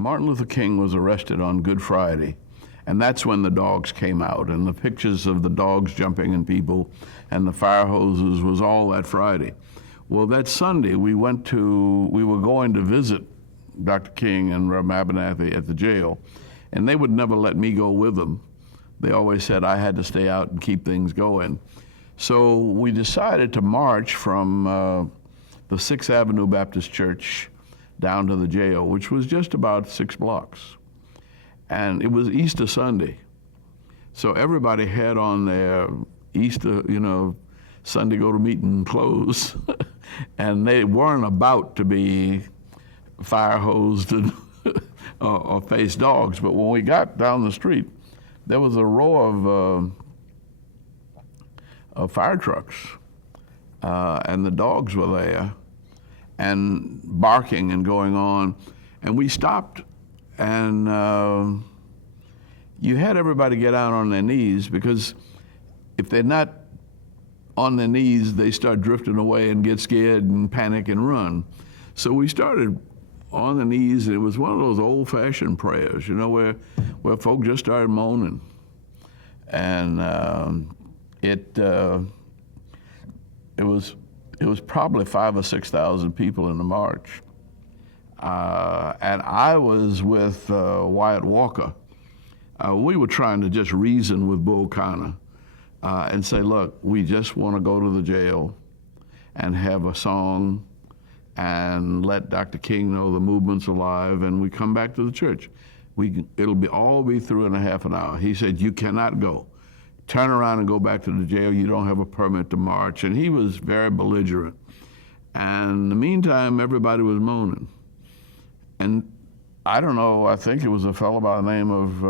Martin Luther King was arrested on Good Friday, and that's when the dogs came out, and the pictures of the dogs jumping in people and the fire hoses was all that Friday. Well, that Sunday we were going to visit Dr. King and Reverend Abernathy at the jail, and they would never let me go with them. They always said I had to stay out and keep things going. So we decided to march from the 6th Avenue Baptist Church down to the jail, which was just about 6 blocks. And it was Easter Sunday. So everybody had on their Easter, Sunday go to meeting clothes. And they weren't about to be fire hosed and or face dogs. But when we got down the street, there was a row of fire trucks, and the dogs were there and barking and going on. And we stopped, and you had everybody get out on their knees, because if they're not on their knees, they start drifting away and get scared and panic and run. So we started on the knees, and it was one of those old-fashioned prayers, where folk just started moaning. And it was probably 5,000 or 6,000 people in the march. And I was with Wyatt Walker. We were trying to just reason with Bull Connor and say, look, we just want to go to the jail and have a song and let Dr. King know the movement's alive, and we come back to the church. It'll all be through in a half an hour. He said, you cannot go. Turn around and go back to the jail. You don't have a permit to march. And he was very belligerent. And in the meantime, everybody was moaning. And I don't know, I think it was a fellow by the name of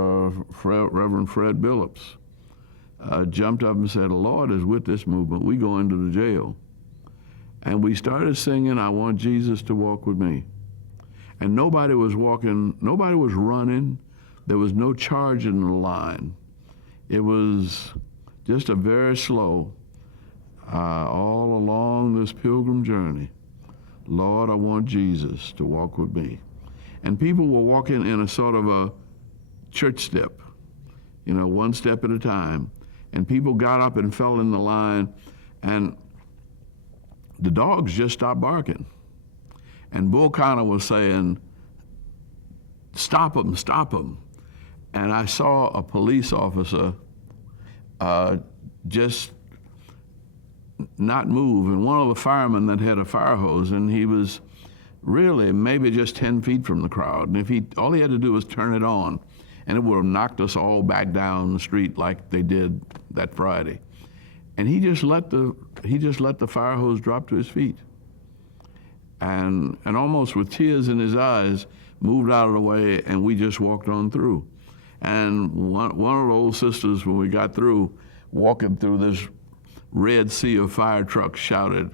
Reverend Fred Billups, jumped up and said, the Lord is with this movement. We go into the jail. And we started singing, I want Jesus to walk with me. And nobody was walking, nobody was running. There was no charge in the line. It was just a very slow, all along this pilgrim journey. Lord, I want Jesus to walk with me. And people were walking in a sort of a church step, one step at a time. And people got up and fell in the line, and the dogs just stopped barking. And Bull Connor was saying, stop them, stop them. And I saw a police officer just not move, and one of the firemen that had a fire hose, and he was really maybe just 10 feet from the crowd. And all he had to do was turn it on, and it would have knocked us all back down the street like they did that Friday. And he just let the fire hose drop to his feet. And almost with tears in his eyes, moved out of the way, and we just walked on through. And one of the old sisters, when we got through, walking through this Red Sea of fire trucks, shouted,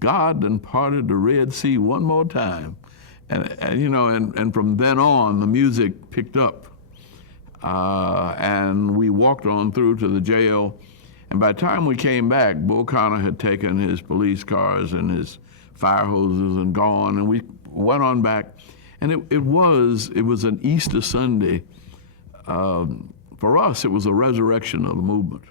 God done parted the Red Sea one more time. And from then on, the music picked up. And we walked on through to the jail. And by the time we came back, Bull Connor had taken his police cars and his fire hoses and gone, and we went on back. And it was an Easter Sunday. For us, it was a resurrection of the movement.